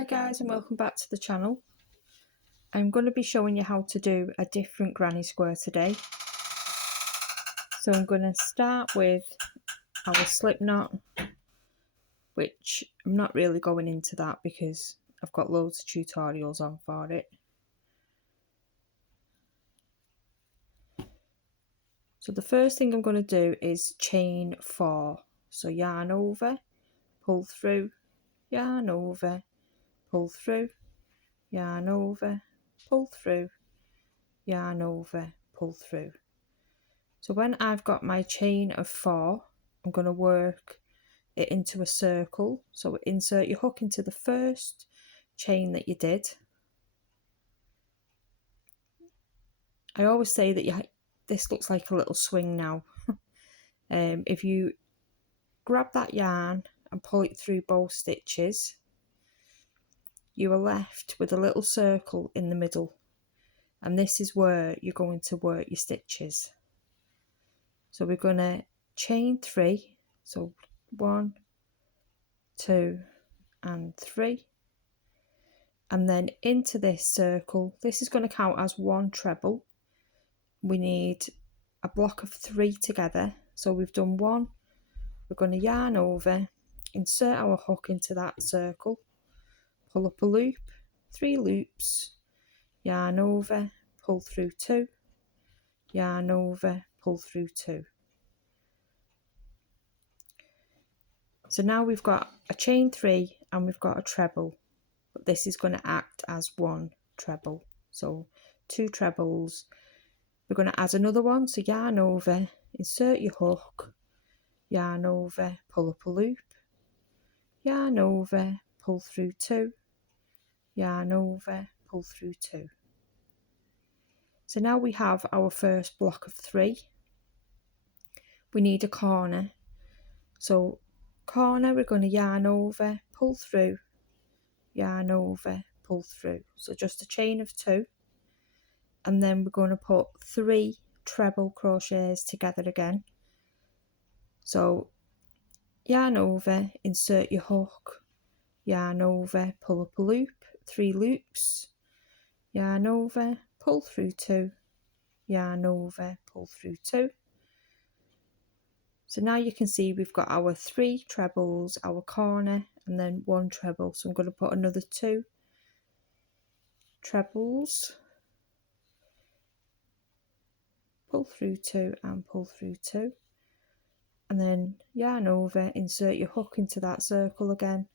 Hi guys, and welcome back to the channel. I'm going to be showing you how to do a different granny square today. So I'm going to start with our slip knot, which I'm not really going into that because I've got loads of tutorials on for it. So the first thing I'm going to do is chain 4. So yarn over, pull through, yarn over, pull through, yarn over, pull through, yarn over, pull through. So when I've got my chain of 4, I'm going to work it into a circle. So insert your hook into the first chain that you did. I always say that this looks like a little swing now. If you grab that yarn and pull it through both stitches, you are left with a little circle in the middle, and this is where you're going to work your stitches. So we're going to chain 3, so 1, 2 and 3, and then into this circle. This is going to count as 1 treble. We need a block of 3 together, so we've done 1. We're going to yarn over, insert our hook into that circle, pull up a loop, 3 loops, yarn over, pull through 2, yarn over, pull through 2. So now we've got a chain 3 and we've got a treble, but this is going to act as 1 treble. So 2 trebles. We're going to add another one, so yarn over, insert your hook, yarn over, pull up a loop, yarn over, pull through 2, yarn over, pull through 2. So now we have our first block of 3. We need a corner. So corner, we're going to yarn over, pull through, yarn over, pull through. So just a chain of 2. And then we're going to put 3 treble crochets together again. So yarn over, insert your hook, yarn over, pull up a loop, 3 loops, yarn over, pull through 2, yarn over, pull through 2. So now you can see we've got our 3 trebles, our corner, and then 1 treble. So I'm going to put another 2 trebles, pull through 2 and pull through 2. And then yarn over, insert your hook into that circle again,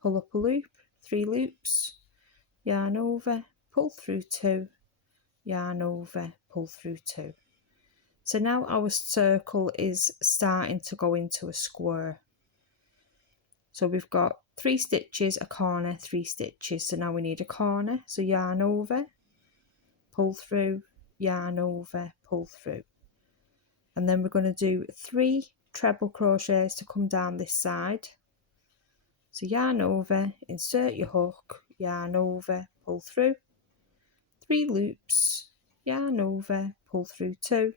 pull up a loop, 3 loops, yarn over, pull through 2, yarn over, pull through 2. So now our circle is starting to go into a square. So we've got 3 stitches, a corner, 3 stitches. So now we need a corner. So yarn over, pull through, yarn over, pull through. And then we're going to do 3 treble crochets to come down this side. So yarn over, insert your hook, yarn over, pull through, 3 loops, yarn over, pull through 2,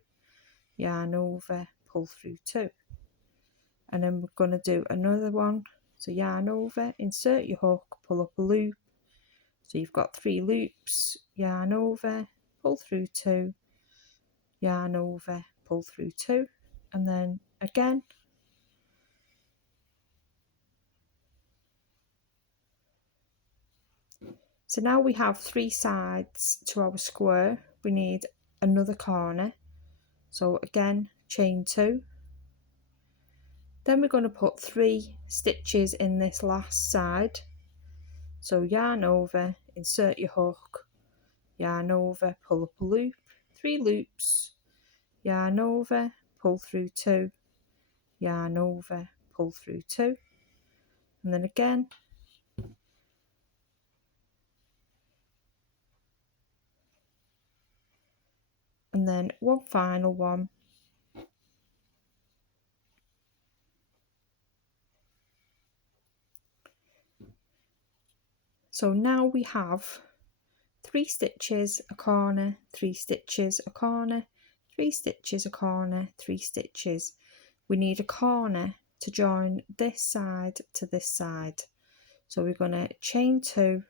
yarn over, pull through 2. And then we're going to do another one. So yarn over, insert your hook, pull up a loop. So you've got 3 loops, yarn over, pull through 2, yarn over, pull through 2, and then again. So now we have 3 sides to our square. We need another corner. So again, chain 2. Then we're going to put 3 stitches in this last side. So yarn over, insert your hook, yarn over, pull up a loop, 3 loops, yarn over, pull through 2, yarn over, pull through 2, and then again. And then one final one. So now we have 3 stitches, a corner, 3 stitches, a corner, 3 stitches, a corner, 3 stitches. We need a corner to join this side to this side. So we're going to chain 2,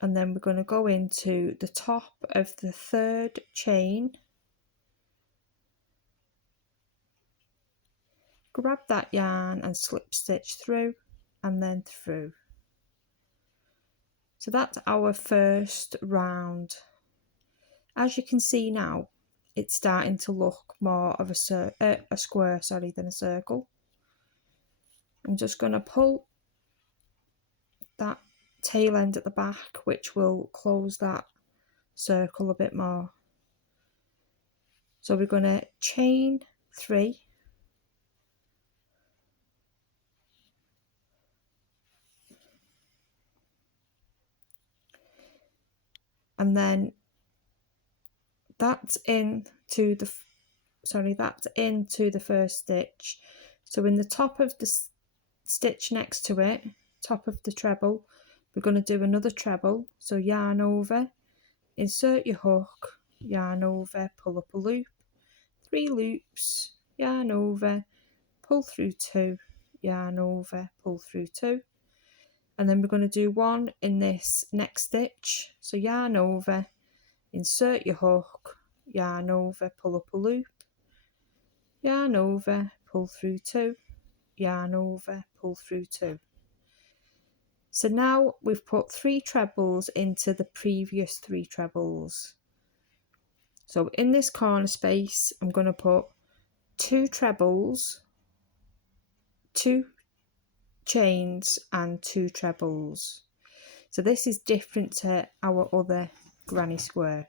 and then we're going to go into the top of the 3rd chain, grab that yarn and slip stitch through and then through. So that's our first round. As you can see now, it's starting to look more of a square, than a circle. I'm just going to pull that tail end at the back, which will close that circle a bit more. So we're going to chain 3, and then that's into the first stitch. So in the top of the stitch next to it, top of the treble, we're going to do another treble. So yarn over, insert your hook, yarn over, pull up a loop, 3 loops, yarn over, pull through 2, yarn over, pull through 2, and then we're going to do 1 in this next stitch. So yarn over, insert your hook, yarn over, pull up a loop, yarn over, pull through 2, yarn over, pull through 2. So now we've put 3 trebles into the previous 3 trebles. So in this corner space, I'm going to put 2 trebles, 2 chains and 2 trebles. So this is different to our other granny square.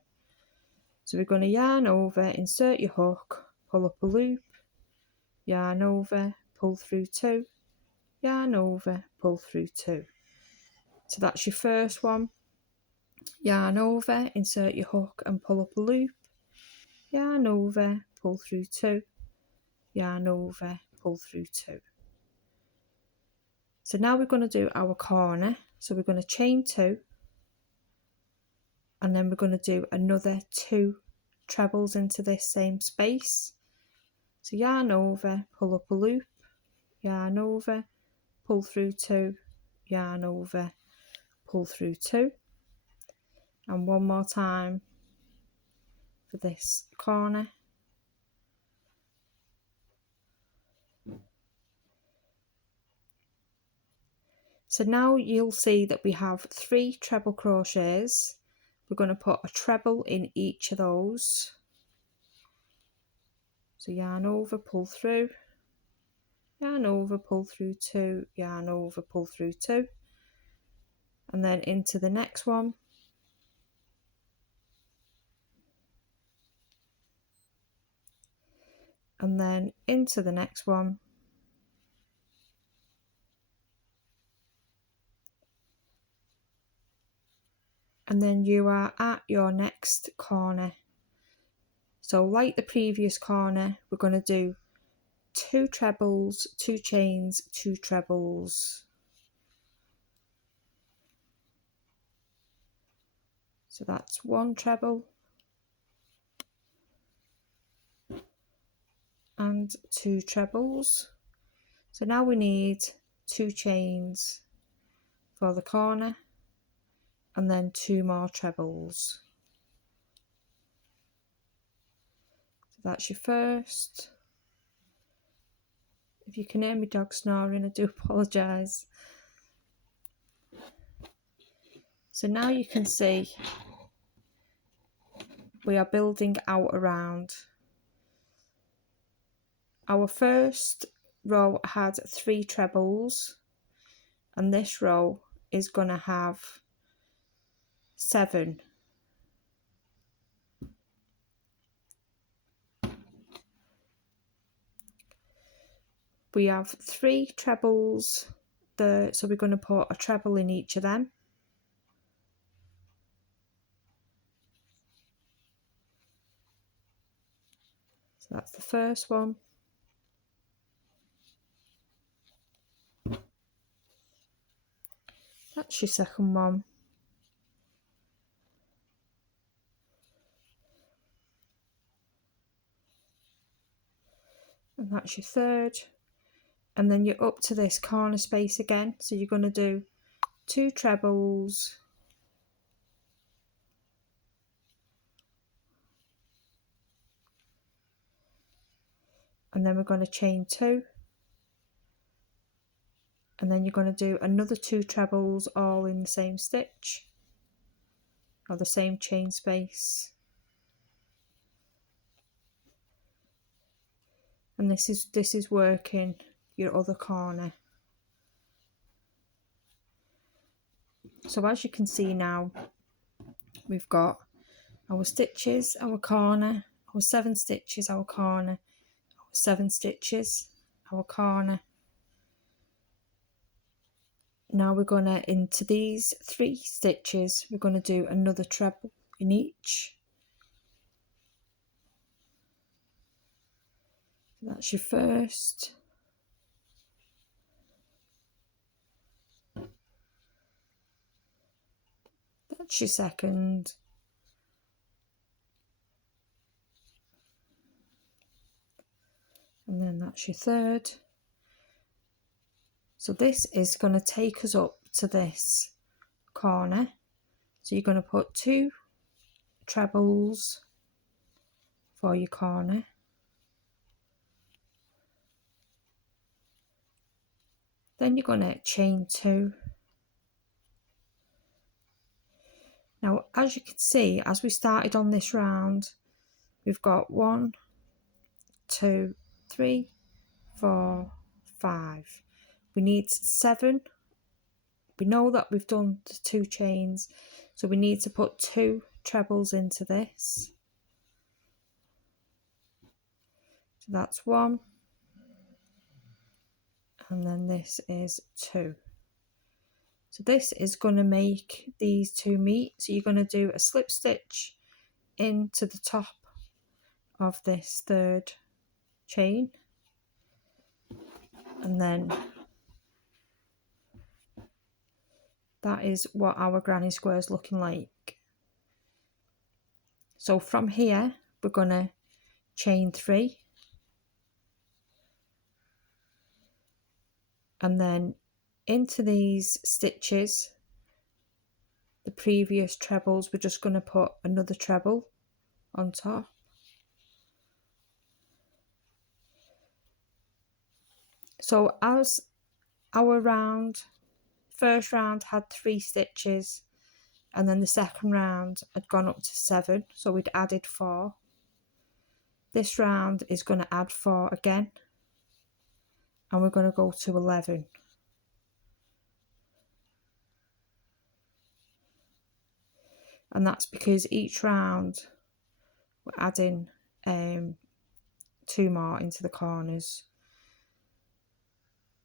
So we're going to yarn over, insert your hook, pull up a loop, yarn over, pull through 2, yarn over, pull through 2. So that's your first one. Yarn over, insert your hook and pull up a loop, yarn over, pull through 2, yarn over, pull through 2. So now we're going to do our corner. So we're going to chain 2, and then we're going to do another 2 trebles into this same space. So yarn over, pull up a loop, yarn over, pull through 2, yarn over, pull through 2, and one more time for this corner. So now you'll see that we have 3 treble crochets. We're going to put a treble in each of those. So yarn over, pull through, yarn over, pull through 2, yarn over, pull through 2, and then into the next one. And then into the next one. And then you are at your next corner. So like the previous corner, we're going to do 2 trebles, 2 chains, 2 trebles. So that's 1 treble and 2 trebles. So now we need 2 chains for the corner and then 2 more trebles. So that's your first. If you can hear my dog snoring, I do apologise. So now you can see we are building out around. Our first row had 3 trebles, and this row is going to have 7. We have 3 trebles, so we're going to put a treble in each of them. So that's the first one. That's your second one. And that's your third. and then you're up to this corner space again, so you're going to do 2 trebles, and then we're going to chain 2, and then you're going to do another 2 trebles all in the same stitch or the same chain space. And this is working your other corner. So as you can see now, we've got our stitches, our corner, our 7 stitches, our corner, our 7 stitches, our corner. Now we're going to, into these 3 stitches, we're going to do another treble in each. That's your first. That's your second. And then that's your third. So this is going to take us up to this corner. So you're going to put 2 trebles for your corner. Then you're going to chain 2. Now, as you can see, as we started on this round, we've got 1, 2, 3, 4, 5. We need 7. We know that we've done the 2 chains, so we need to put 2 trebles into this. So that's 1, and then this is 2. So this is going to make these 2 meet. So you're going to do a slip stitch into the top of this 3rd chain, and then that is what our granny square is looking like. So from here we're going to chain 3, and then into these stitches, the previous trebles, we're just going to put another treble on top. So as our first round had 3 stitches, and then the second round had gone up to 7, so we'd added 4. This round is going to add 4 again, and we're going to go to 11. And that's because each round we're adding 2 more into the corners.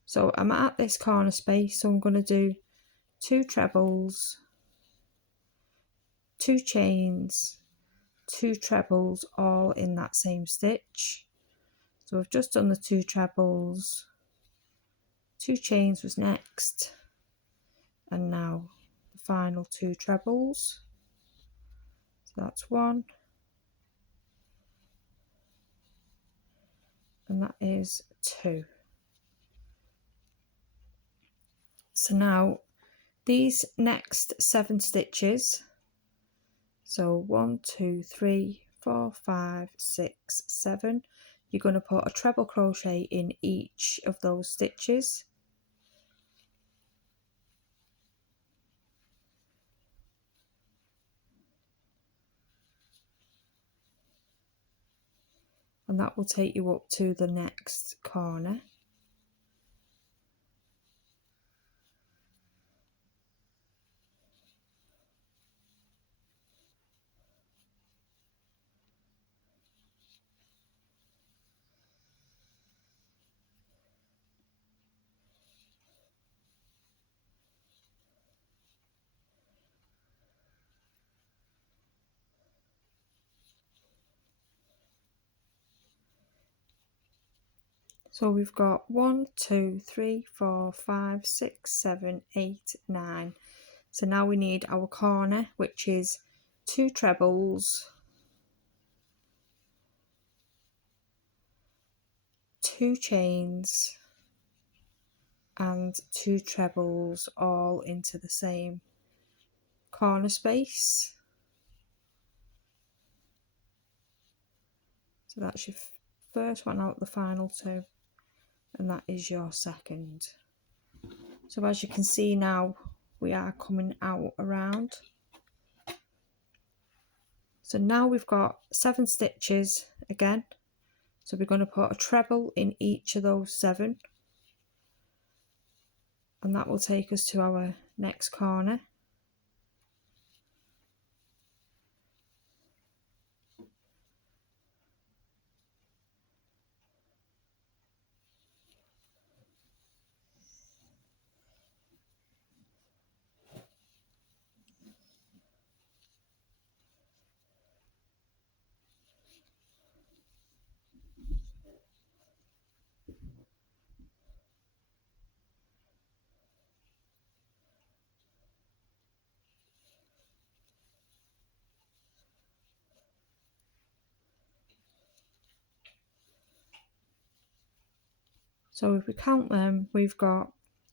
So I'm at this corner space, so I'm going to do 2 trebles, 2 chains, 2 trebles, all in that same stitch. So we've just done the 2 trebles, 2 chains was next, and now the final 2 trebles. So that's 1, and that is 2. So now these next 7 stitches, so 1, 2, 3, 4, 5, 6, 7, you're going to put a treble crochet in each of those stitches. And that will take you up to the next corner. So we've got 1, 2, 3, 4, 5, 6, 7, 8, 9. So now we need our corner, which is 2 trebles, 2 chains, and 2 trebles all into the same corner space. So that's your first one out the final 2, and that is your second. So as you can see now, we are coming out around. So now we've got 7 stitches again. So we're going to put a treble in each of those 7. And that will take us to our next corner. So if we count them, we've got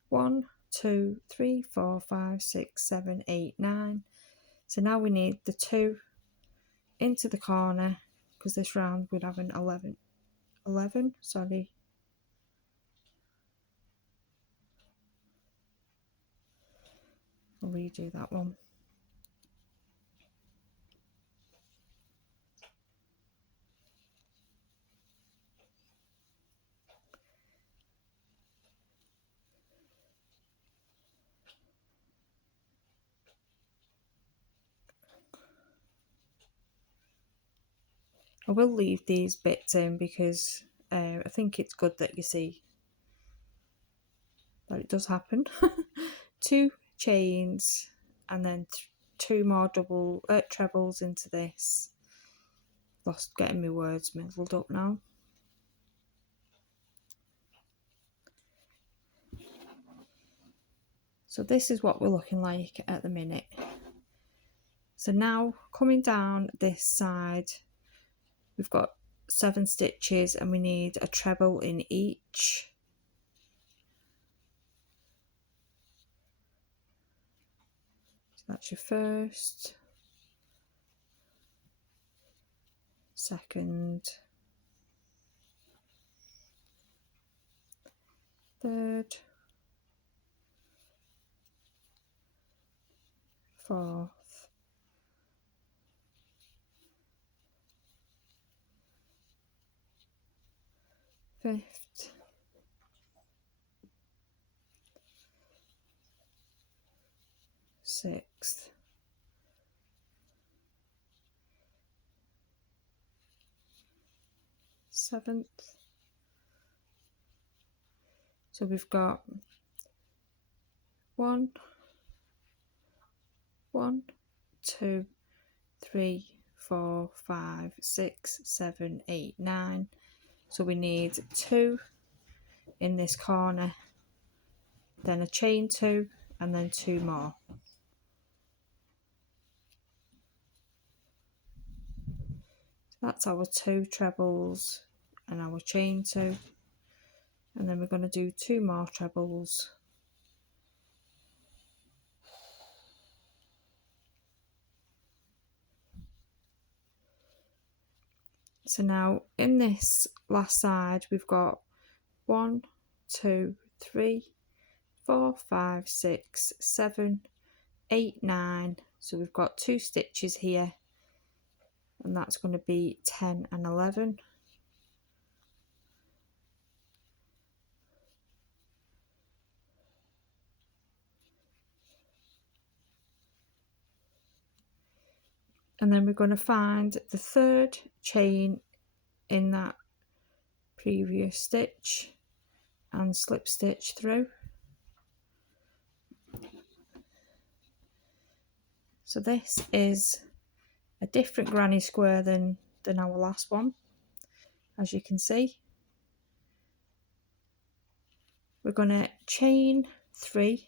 1, 2, 3, 4, 5, 6, 7, 8, 9. So now we need the 2 into the corner, because this round we'd have an 11, sorry. I'll redo that one. I will leave these bits in because I think it's good that you see that it does happen. 2 chains and then 2 more double trebles into this. Lost getting my words muddled up now. So this is what we're looking like at the minute. So now coming down this side, we've got 7 stitches and we need a treble in each. So that's your first, second, third, fourth, fifth, sixth, seventh. So we've got 1, 2, 3, 4, 5, 6, 7, 8, 9. So we need 2 in this corner, then a chain 2, and then 2 more. That's our 2 trebles and our chain 2, and then we're going to do 2 more trebles. So now in this last side we've got 1, 2, 3, 4, 5, 6, 7, 8, 9. So we've got 2 stitches here, and that's going to be 10 and 11. And then we're going to find the 3rd chain in that previous stitch and slip stitch through. So this is a different granny square than our last one, as you can see. We're going to chain 3.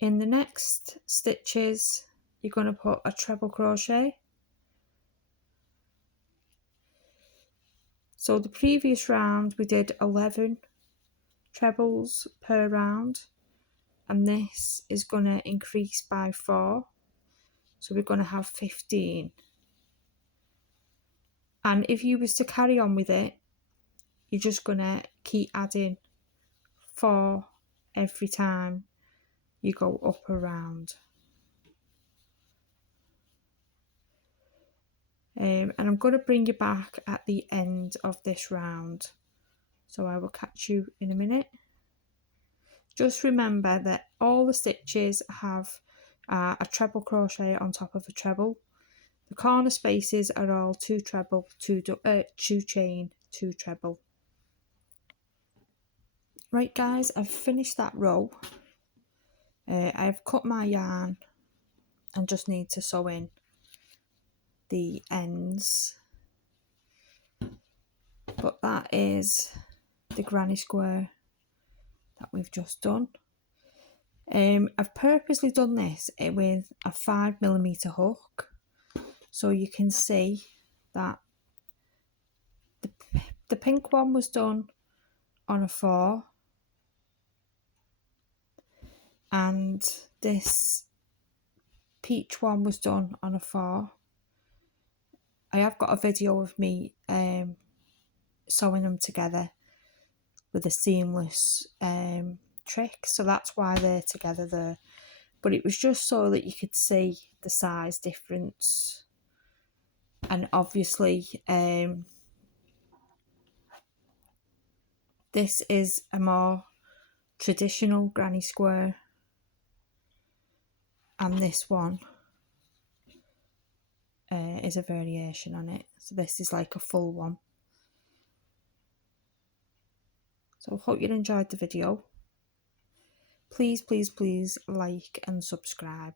In the next stitches you're going to put a treble crochet. So the previous round we did 11 trebles per round, and this is going to increase by 4, so we're going to have 15. And if you was to carry on with it, you're just going to keep adding 4 every time you go up a round. And I'm going to bring you back at the end of this round, so I will catch you in a minute. Just remember that all the stitches have a treble crochet on top of a treble. The corner spaces are all 2 treble, 2 chain, 2 treble. Right guys, I've finished that row. I've cut my yarn and just need to sew in the ends. But that is the granny square that we've just done. I've purposely done this with a 5mm hook, so you can see that the pink one was done on a 4, and this peach one was done on a 4. I have got a video of me sewing them together with a seamless trick, so that's why they're together there. But it was just so that you could see the size difference, and obviously this is a more traditional granny square, and this one is a variation on it, so this is like a full one. So I hope you enjoyed the video. Please like and subscribe.